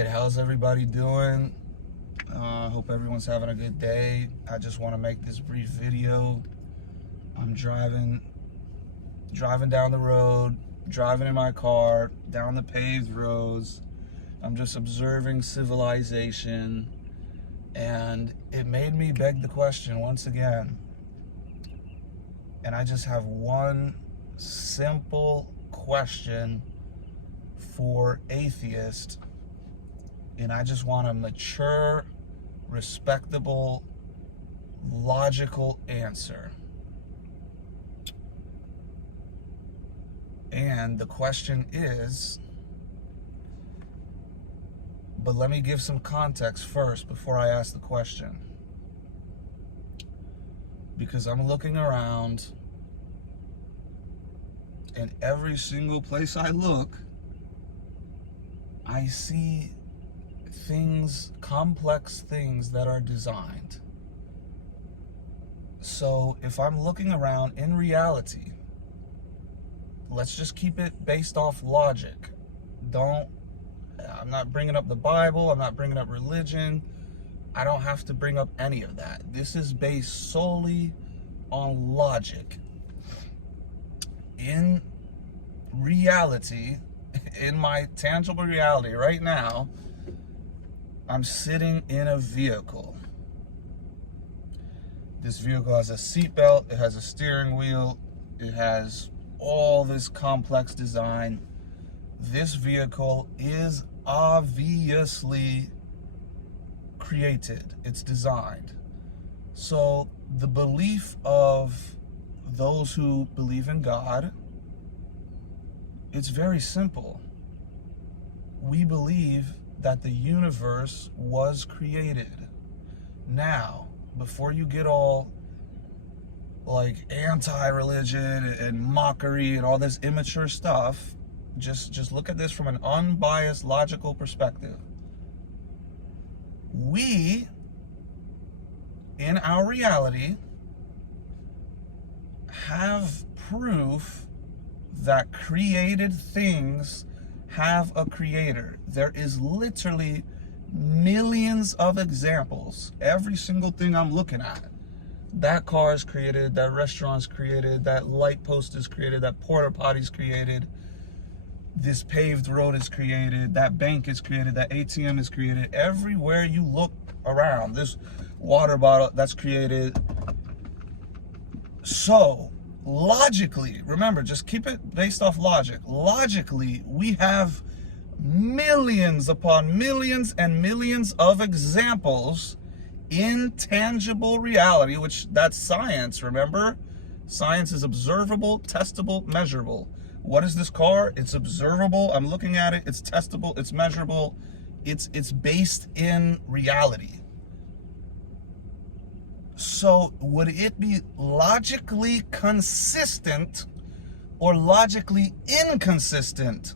right, how's everybody doing? Hope everyone's having a good day. I just want to make this brief video. I'm driving down the road, driving in my car, down the paved roads. I'm just observing civilization, and it made me beg the question once again. And I just have one simple question for atheists, and I just want a mature, respectable, logical answer. And the question is, but let me give some context first before I ask the question. Because I'm looking around, and every single place I look, I see things, complex things that are designed. So if I'm looking around in reality, let's just keep it based off logic. I'm not bringing up the Bible, I'm not bringing up religion. I don't have to bring up any of that. This is based solely on logic. In reality, in my tangible reality right now, I'm sitting in a vehicle. This vehicle has a seatbelt, it has a steering wheel, it has all this complex design. This vehicle is obviously created, it's designed. So the belief of those who believe in God, it's very simple. We believe that the universe was created. Now, before you get all like anti-religion and mockery and all this immature stuff, just look at this from an unbiased, logical perspective. We, in our reality, have proof that created things have a creator. There is literally millions of examples. Every single thing I'm looking at, that car is created, that restaurant's created, that light post is created, that porta potty's created, this paved road is created, that bank is created, that ATM is created. Everywhere you look around, this water bottle, that's created. So logically, remember, just keep it based off logic. Logically, we have millions upon millions and millions of examples in tangible reality, which that's science, remember? Science is observable, testable, measurable. What is this car? It's observable, I'm looking at it, it's testable, it's measurable, it's based in reality. So would it be logically consistent or logically inconsistent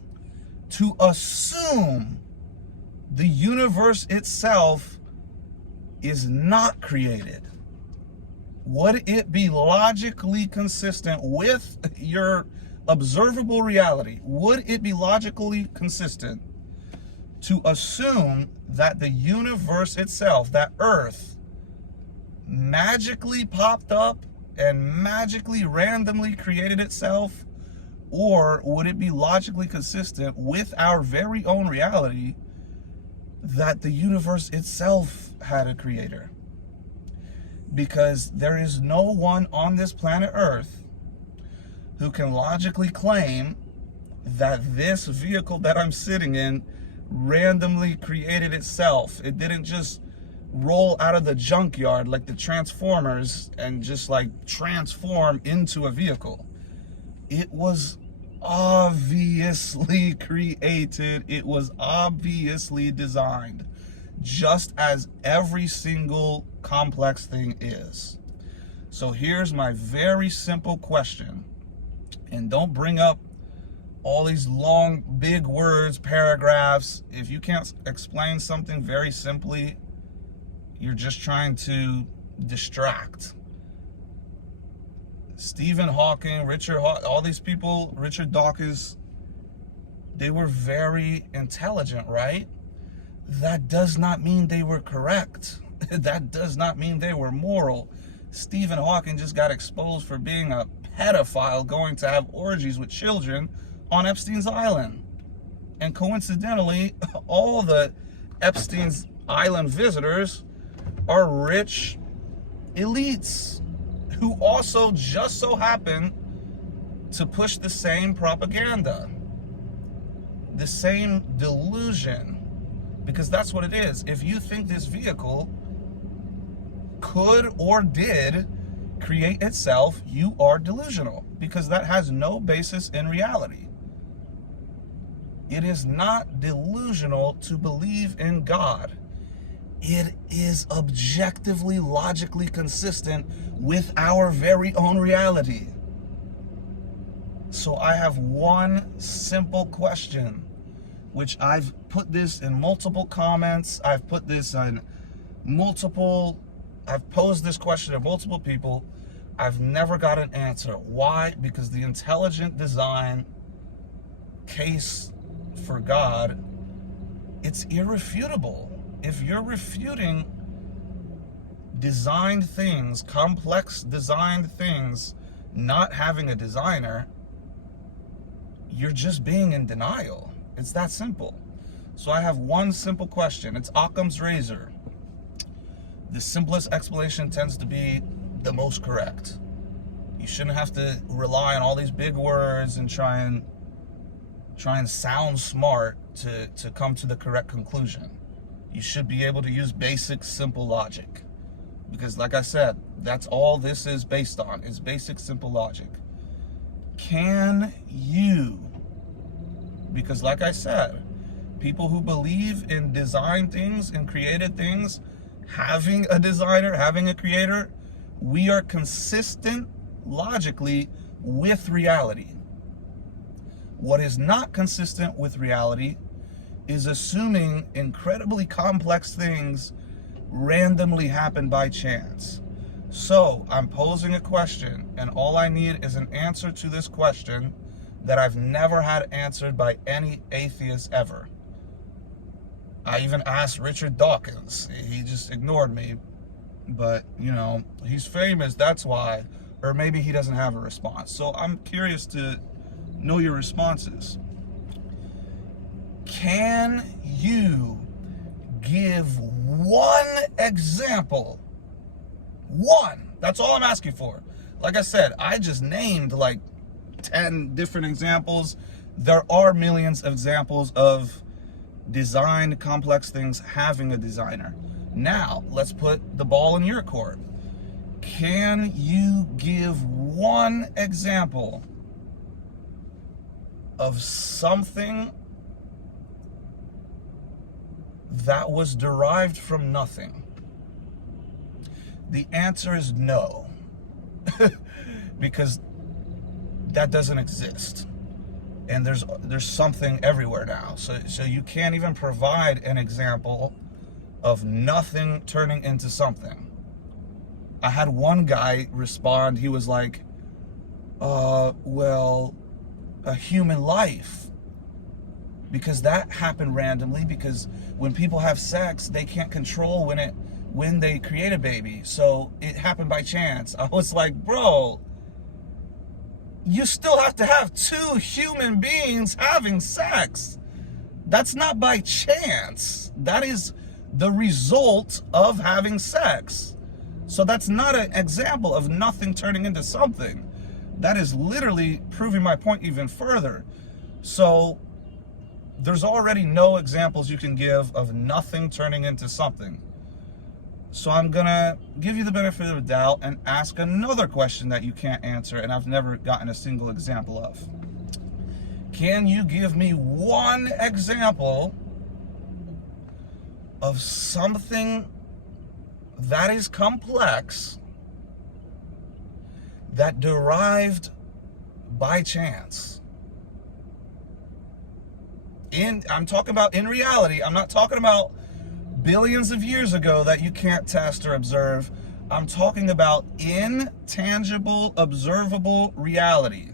to assume the universe itself is not created? Would it be logically consistent with your observable reality? Would it be logically consistent to assume that the universe itself, that Earth, magically popped up and magically randomly created itself? Or would it be logically consistent with our very own reality that the universe itself had a creator? Because there is no one on this planet Earth who can logically claim that this vehicle that I'm sitting in randomly created itself. It didn't just roll out of the junkyard like the Transformers and just like transform into a vehicle. It was obviously created. It was obviously designed, just as every single complex thing is. So here's my very simple question, and don't bring up all these long, big words, paragraphs. If you can't explain something very simply, you're just trying to distract. Stephen Hawking, all these people, Richard Dawkins, they were very intelligent, right? that does not mean they were correct. That does not mean they were moral. Stephen Hawking just got exposed for being a pedophile going to have orgies with children on Epstein's Island. And coincidentally, all the Epstein's Island visitors are rich elites who also just so happen to push the same propaganda, the same delusion, because that's what it is. If you think this vehicle could or did create itself, you are delusional, because that has no basis in reality. It is not delusional to believe in God. It is objectively, logically consistent with our very own reality. So I have one simple question, which I've put this in multiple comments. I've put this on I've posed this question to multiple people. I've never got an answer. Why? Because the intelligent design case for God, it's irrefutable. If you're refuting designed things, complex designed things, not having a designer, you're just being in denial. It's that simple. So I have one simple question. It's Occam's razor. The simplest explanation tends to be the most correct. You shouldn't have to rely on all these big words and try and sound smart to come to the correct conclusion. You should be able to use basic, simple logic. Because like I said, that's all this is based on, is basic, simple logic. Can you, because like I said, people who believe in designed things and created things, having a designer, having a creator, we are consistent logically with reality. What is not consistent with reality is assuming incredibly complex things randomly happen by chance. So I'm posing a question, and all I need is an answer to this question that I've never had answered by any atheist ever. I even asked Richard Dawkins. He just ignored me. But, you know, he's famous, that's why. Or maybe he doesn't have a response. So I'm curious to know your responses. Can you give one example? One. That's all I'm asking for. Like I said, I just named like 10 different examples. There are millions of examples of designed complex things having a designer. Now, let's put the ball in your court. Can you give one example of something that was derived from nothing? The answer is no, because that doesn't exist. And there's something everywhere now. So you can't even provide an example of nothing turning into something. I had one guy respond, he was like, well, a human life. Because that happened randomly, because when people have sex, they can't control when they create a baby. So it happened by chance. I was like, bro, you still have to have two human beings having sex. That's not by chance. That is the result of having sex. So that's not an example of nothing turning into something. That is literally proving my point even further. So there's already no examples you can give of nothing turning into something. So I'm gonna give you the benefit of the doubt and ask another question that you can't answer and I've never gotten a single example of. Can you give me one example of something that is complex that derived by chance? I'm talking about in reality. I'm not talking about billions of years ago that you can't test or observe. I'm talking about intangible, observable reality.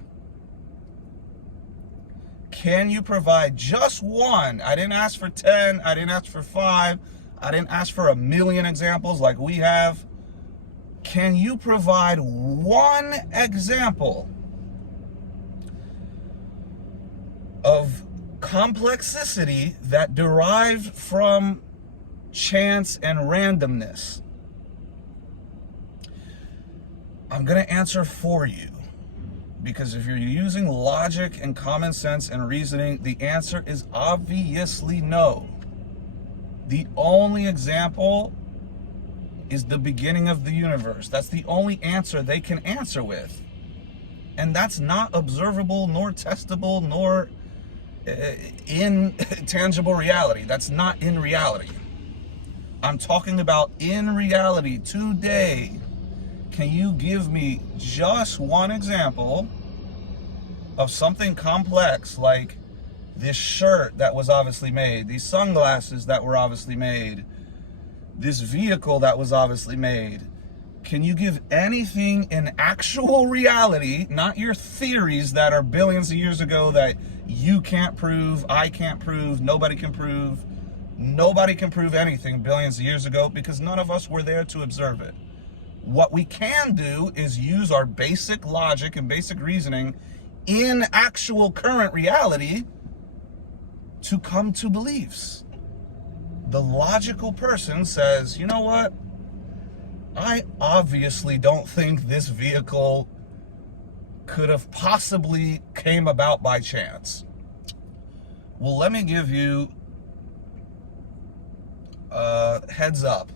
can you provide just one? I didn't ask for 10. I didn't ask for 5. I didn't ask for 1,000,000 examples like we have. Can you provide one example of complexity that derived from chance and randomness? I'm going to answer for you, because if you're using logic and common sense and reasoning, the answer is obviously no. The only example is the beginning of the universe. That's the only answer they can answer with. And that's not observable, nor testable, nor in tangible reality. That's not in reality. I'm talking about in reality today. Can you give me just one example of something complex, like this shirt that was obviously made, these sunglasses that were obviously made, this vehicle that was obviously made? Can you give anything in actual reality, not your theories that are billions of years ago that you can't prove, I can't prove, nobody can prove? Nobody can prove anything billions of years ago because none of us were there to observe it. What we can do is use our basic logic and basic reasoning in actual current reality to come to beliefs. The logical person says, you know what? I obviously don't think this vehicle could have possibly came about by chance. Well, let me give you a heads up.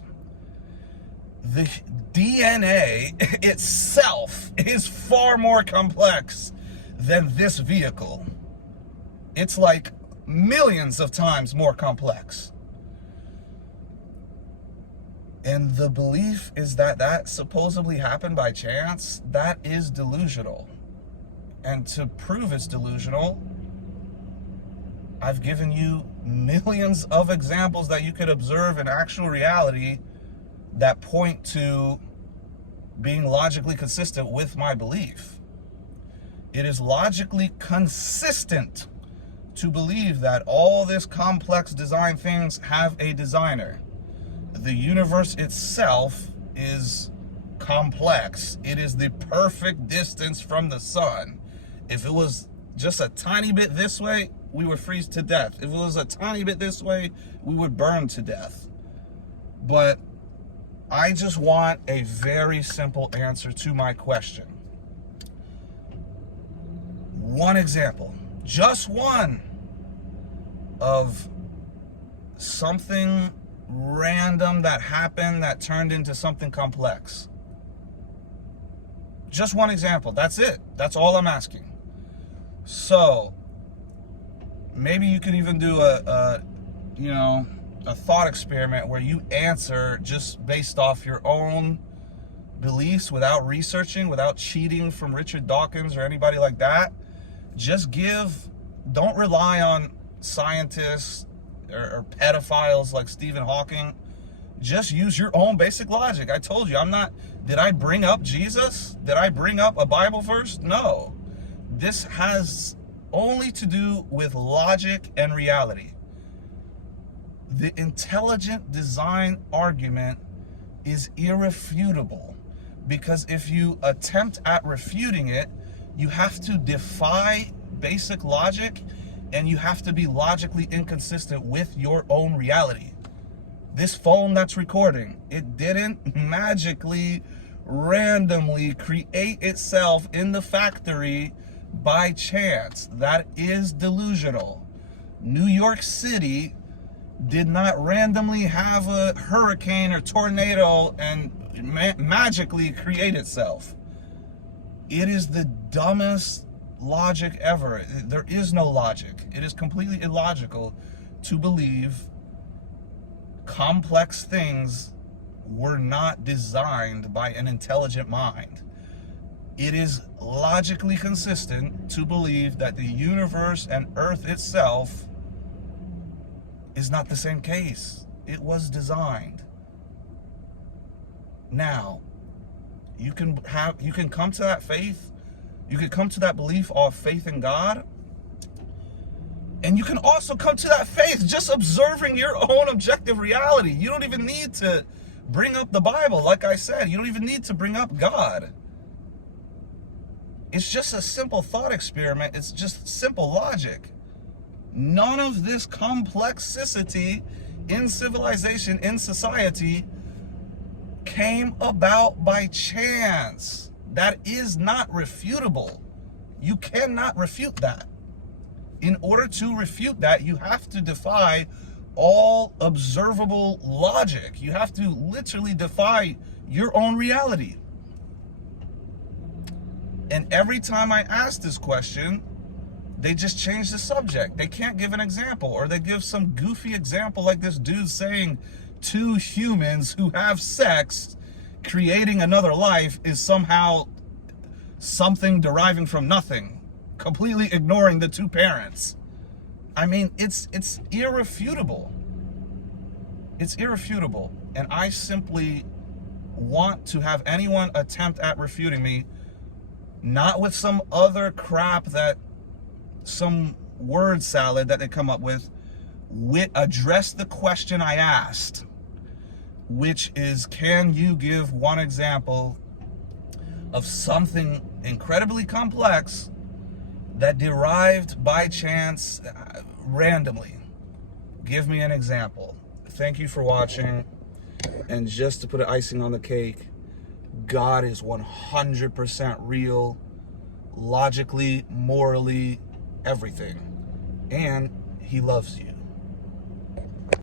The DNA itself is far more complex than this vehicle. It's like millions of times more complex. And the belief is that that supposedly happened by chance. That is delusional. And to prove it's delusional, I've given you millions of examples that you could observe in actual reality that point to being logically consistent with my belief. It is logically consistent to believe that all this complex design things have a designer. The universe itself is complex. It is the perfect distance from the sun. If it was just a tiny bit this way, we would freeze to death. If it was a tiny bit this way, we would burn to death. But I just want a very simple answer to my question. One example, just one, of something random that happened that turned into something complex. Just one example. That's it. That's all I'm asking. So maybe you could even do a thought experiment where you answer just based off your own beliefs without researching, without cheating from Richard Dawkins or anybody like that. Don't rely on scientists or pedophiles like Stephen Hawking. Just use your own basic logic. I told you, did I bring up Jesus? Did I bring up a Bible verse? No. This has only to do with logic and reality. The intelligent design argument is irrefutable, because if you attempt at refuting it, you have to defy basic logic, and you have to be logically inconsistent with your own reality. This phone that's recording, it didn't magically, randomly create itself in the factory by chance. That is delusional. New York City did not randomly have a hurricane or tornado and magically create itself. It is the dumbest logic ever. There is no logic. It is completely illogical to believe complex things were not designed by an intelligent mind. It is logically consistent to believe that the universe and Earth itself is not the same case. It was designed. Now, you can come to that faith, you can come to that belief of faith in God And you can also come to that faith just observing your own objective reality. You don't even need to bring up the Bible. Like I said, you don't even need to bring up God. It's just a simple thought experiment. It's just simple logic. None of this complexity in civilization, in society, came about by chance. That is not refutable. You cannot refute that. In order to refute that, you have to defy all observable logic. You have to literally defy your own reality. And every time I ask this question, they just change the subject. They can't give an example, or they give some goofy example like this dude saying two humans who have sex creating another life is somehow something deriving from nothing, completely ignoring the two parents. I mean, it's irrefutable. It's irrefutable. And I simply want to have anyone attempt at refuting me, not with some other crap that, some word salad that they come up with address the question I asked, which is, can you give one example of something incredibly complex that derived by chance randomly? Give me an example. Thank you for watching. And just to put an icing on the cake, God is 100% real, logically, morally, everything. And he loves you.